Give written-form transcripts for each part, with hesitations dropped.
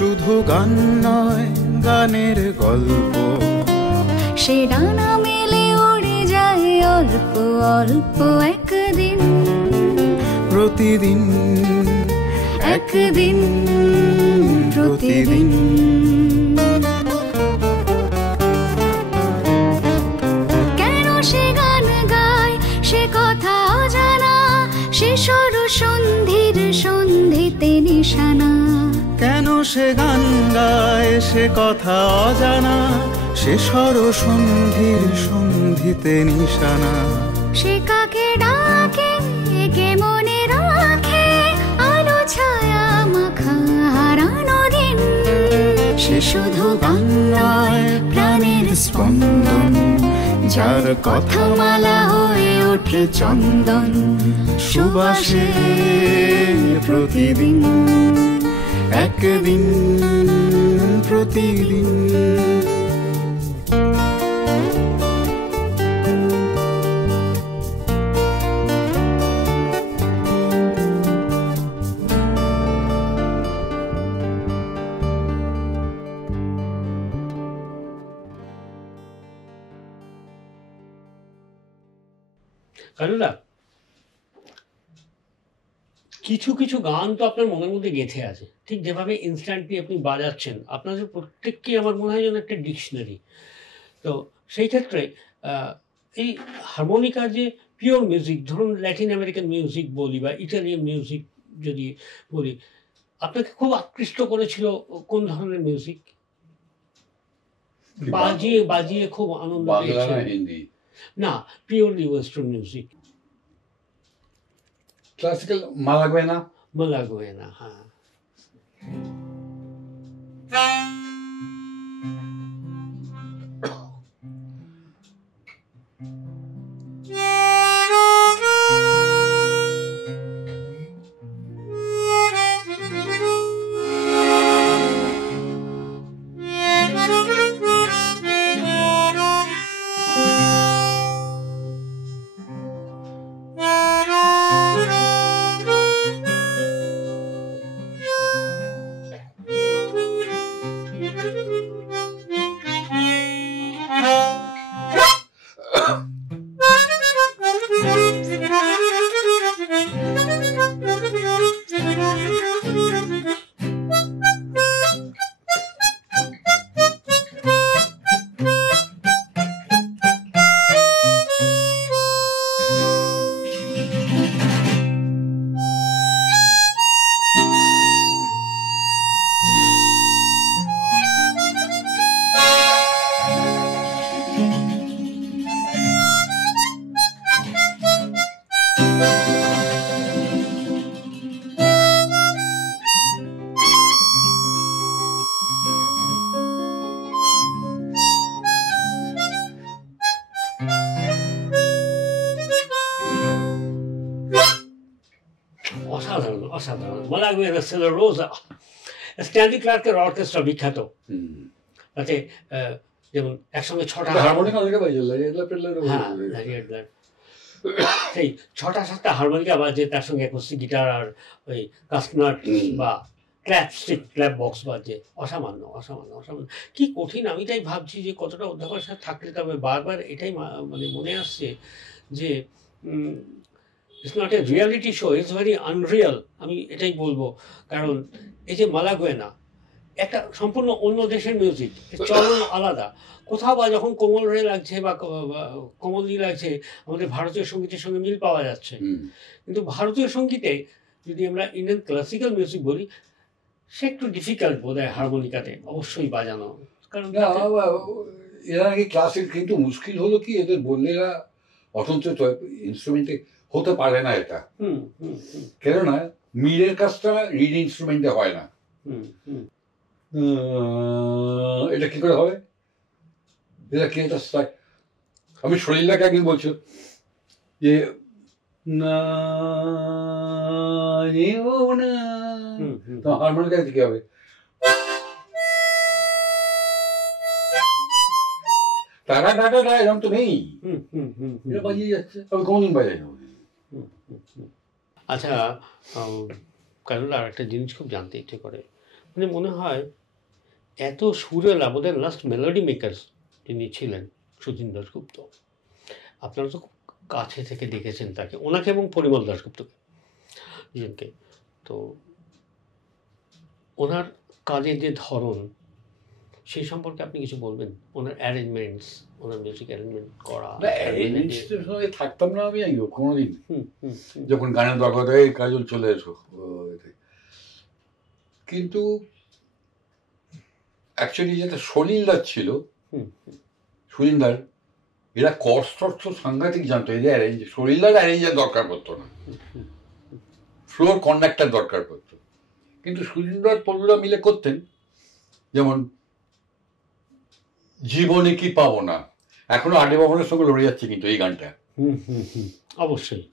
শুধু গান নয় গানের গল্প, সে ডানা মেলে উড়ে যায় অল্প অল্প একদিন, প্রতিদিন একদিন প্রতিদিন। কেন সে গান গায় সে কথা অজানা, সে সর সন্ধির সন্ধিতে নিশানা। কেন সে গান গায় সে কথা অজানা, সে সর সন্ধির সন্ধিতে নিশানা। সে কাকে ডাকে কে মনে রাখে, আলো ছায়া মাখা হারানো দিন। সে শুধু গান নয় প্রাণের স্পন্দন, যার কথা মালা হয়ে ওঠে চন্দন সুবাসে প্রতিদিন, একদিন প্রতিদিন। কারুদা, কিছু কিছু গান তো আপনার মনের মধ্যে গেঁথে আছে, ঠিক যেভাবে ইনস্ট্যান্টলি আপনি বাজাচ্ছেন, আপনাদের প্রত্যেককেই আমার মনে হয় যেন একটা ডিকশনারি। তো সেই ক্ষেত্রে এই হারমোনিকা যে পিওর মিউজিক, ধরুন ল্যাটিন আমেরিকান মিউজিক বলি বা ইটালিয়ান মিউজিক যদি বলি, আপনাকে খুব আকৃষ্ট করেছিল কোন ধরনের মিউজিক? বাজিয়ে বাজিয়ে খুব আনন্দ পেয়েছিলেন? না, পিওরলি ওয়েস্টার্ন মিউজিক। ক্লাসিক্যাল মালাগুয়েনা। মালাগুয়েনা, হ্যাঁ। অসাধারণ অসাধারণ। মালাগুয়েনা, সেলা রোজা, স্ট্যানলি ক্লার্কের অর্কেস্ট্রা বিখ্যাত। তাতে যেমন একসঙ্গে ছটা সেই 6-7টা হারমোনিকা বাজে, তার সঙ্গে অ্যাকোস্টিক গিটার আর ওই কাস্টনাট বা ক্ল্যাপস্টিক ক্ল্যাপ বক্স বাজে। অসামান্য অসামান্য অসামান্য। কি কঠিন, আমি তাই ভাবছি যে কতটা অধ্যাপকের সাথে থাকলে, তবে বারবার এটাই মানে মনে আসছে যে it's not a reality show, it's very unreal. আমি এটাই বলবো, কারণ এই যে মালাগুয়েনা একটা সম্পূর্ণ অন্য দেশের মিউজিক, চলন আলাদা। কোথাও বা যখন কোমল রে লাগছে বা কোমলই লাগছে, আমাদের ভারতীয় সঙ্গীতের সঙ্গে মিল পাওয়া যাচ্ছে। কিন্তু ভারতীয় সঙ্গীতে যদি আমরা ইন্ডিয়ান ক্লাসিক্যাল মিউজিক বলি, সে একটু ডিফিকাল্ট বোধ হয় হারমোনিকাতে অবশ্যই বাজানো। কারণ এরা নাকি ক্লাসিক, কিন্তু মুশকিল হলো কি এদের বললে এরা অসন্তোষ ইনস্ট্রুমেন্টে হতে পারে না এটা। কেননা মিলের কাজটা রিড ইনস্ট্রুমেন্টে হয় না। এটা কি করে হবে? এটা কি এটা আমি শরীরটাকে একদিন বলছো যে না হারমোনিকা কি হবে? টাকা টাকা এরকম তো নেই, এটা বাজিয়ে যাচ্ছে, আমি কোনদিন বাজাই না। আচ্ছা, কারণ আর একটা জিনিস খুব জানতে ইচ্ছে করে, মানে মনে হয় এত সুরের বোধহয় লাস্ট মেলোডি মেকার যিনি ছিলেন সুধীন দাশগুপ্ত, আপনারা তো খুব কাছে থেকে দেখেছেন তাকে, ওনাকে এবং পরিমল দাশগুপ্তকে দুজনকে। তো ওনার কাজের যে ধরন সেই সম্পর্কে আপনি কিছু বলবেন? ওনার অ্যারেঞ্জমেন্টস, ওনার মিউজিক অ্যারেঞ্জমেন্ট করা, অ্যারেঞ্জমেন্টের সঙ্গে থাকতাম না আমি কোনোদিন। যখন গানের দরকার হয় কাজল চলে এসো, কিন্তু অ্যাকচুয়ালি যেটা সলিলদার ছিল, সলিলদার এরা কস্টর তো সাংঘাতিক জানতো, এদের অ্যারেঞ্জ, সলিলদার অ্যারেঞ্জার দরকার পড়তো না, ফ্লোর কন্ডাক্টর দরকার পড়তো। কিন্তু সলিলদার পল্লুরা মিলে করতেন। যেমন জীবনে কি পাবো না, এখনো আডে বাবনের সঙ্গে লড়ে যাচ্ছে কিন্তু এই গানটা। অবশ্যই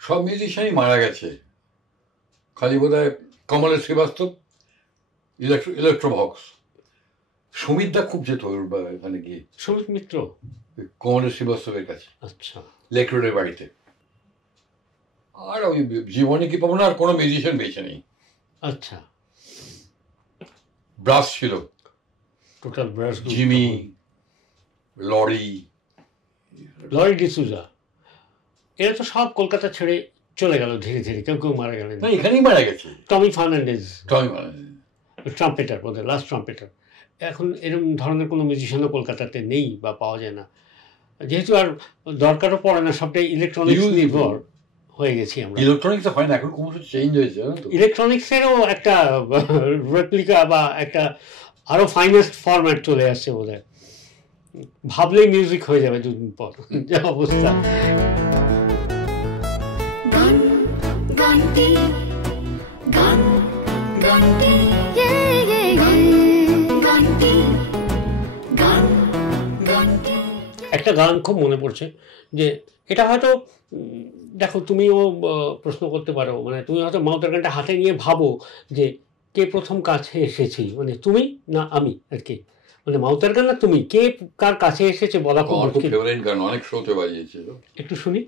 সব মিউজিশিয়ানই মারা গেছে, খালি বোধহয় কমলের শ্রীবাস্তব, ইলেকট্রোভক্স। সুমিতদা খুব যেত মানে গিয়ে, সুমিত মিত্র কমলের শ্রীবাস্তবের কাছে, আচ্ছা, লেক রোডের বাড়িতে। আর ওই জীবনে কি পাবো না আর কোনো মিউজিশিয়ান বেঁচে নেই। আচ্ছা, ব্রাস ছিল, total brass, Jimmy, Laurie D'Souza, এরা তো সব কলকাতা ছেড়ে চলে গেল ধীরে ধীরে, কেউ কেউ মারা গেলেন। এখানেই মারা গেছে। টমি ফার্নান্ডেজ, ট্রাম্পেটার, বোধহয় লাস্ট ট্রাম্পেটার। এখন এরকম ধরনের কোনো মিউজিশিয়ানও কলকাতাতে নেই বা পাওয়া যায় না, যেহেতু আর দরকারও পড়ে না, সবটাই ইলেকট্রনিক্স নির্ভর হয়ে গেছি আমরা। ইলেকট্রনিক্স হয় না এখন, ক্রমশ চেঞ্জ হয়েছে। ইলেকট্রনিক্সেরও একটা রেপ্লিকা বা একটা আরো ফাইনেস্ট ফরম্যাট চলে আসছে বোধহয়, ভাবলেই মিউজিক হয়ে যাবে দুদিন পর, যা অবস্থা। একটা গান খুব মনে পড়ছে, যে এটা হয়তো দেখো তুমিও প্রশ্ন করতে পারো, মানে তুমি হয়তো মাউথের গানটা হাতে নিয়ে ভাবো যে কে প্রথম কাছে এসেছি, মানে তুমি না আমি আর কি, মানে মাউথের গান না তুমি, কে কার কাছে এসেছে বলা খুব মুশকিল। অনেক শ্রোতে বাজিয়েছিল, একটু শুনি।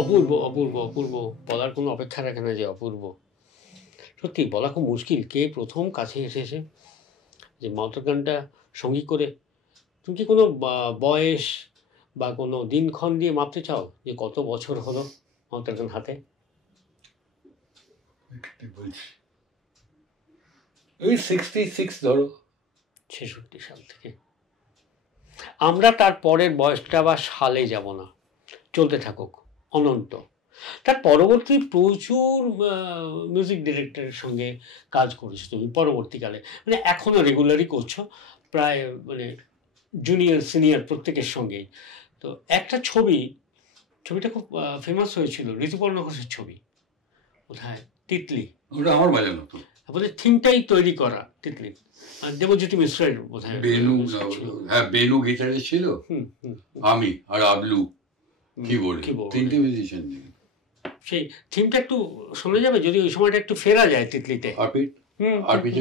অপূর্ব অপূর্ব অপূর্ব, বলার কোনো অপেক্ষা রাখে না যে অপূর্ব। সত্যি বলা খুব মুশকিল কে প্রথম কাছে এসেছে, যে মাউথের গানটা সঙ্গী করে। তুমি কি কোনো বয়স বা কোনো দিনক্ষণ দিয়ে মাপতে চাও যে কত বছর হলো মাউথের গান হাতে? ওই 66 ধরো, 66 সাল থেকে। আমরা তার পরের বয়সটা বা সালে যাব না, চলতে থাকুক অনন্ত। তার পরবর্তী প্রচুর মিউজিক ডিরেক্টরের সঙ্গে কাজ করেছো তুমি পরবর্তীকালে, মানে এখনও রেগুলারই করছো, প্রায় মানে জুনিয়র সিনিয়র প্রত্যেকের সঙ্গেই। তো একটা ছবিটা খুব ফেমাস হয়েছিল, ঋতুপর্ণ ঘোষের ছবি, কোথায়, তিতলি। ওটা আমার বাজানো তো। আপনাদের থিমটাই তৈরি করা তিতলি, দেবজ্যোতি মিশ্রের বোধহয় বেনু, হ্যাঁ বেনু গিটারে ছিল, আমি আর আবলু কিবোর্ড, তিনটে মিউজিশিয়ান। সেই থিমটা একটু শোনা যাবে যদি ওই সময়টা একটু ফেরা যায় তিতলিতে? আরপিট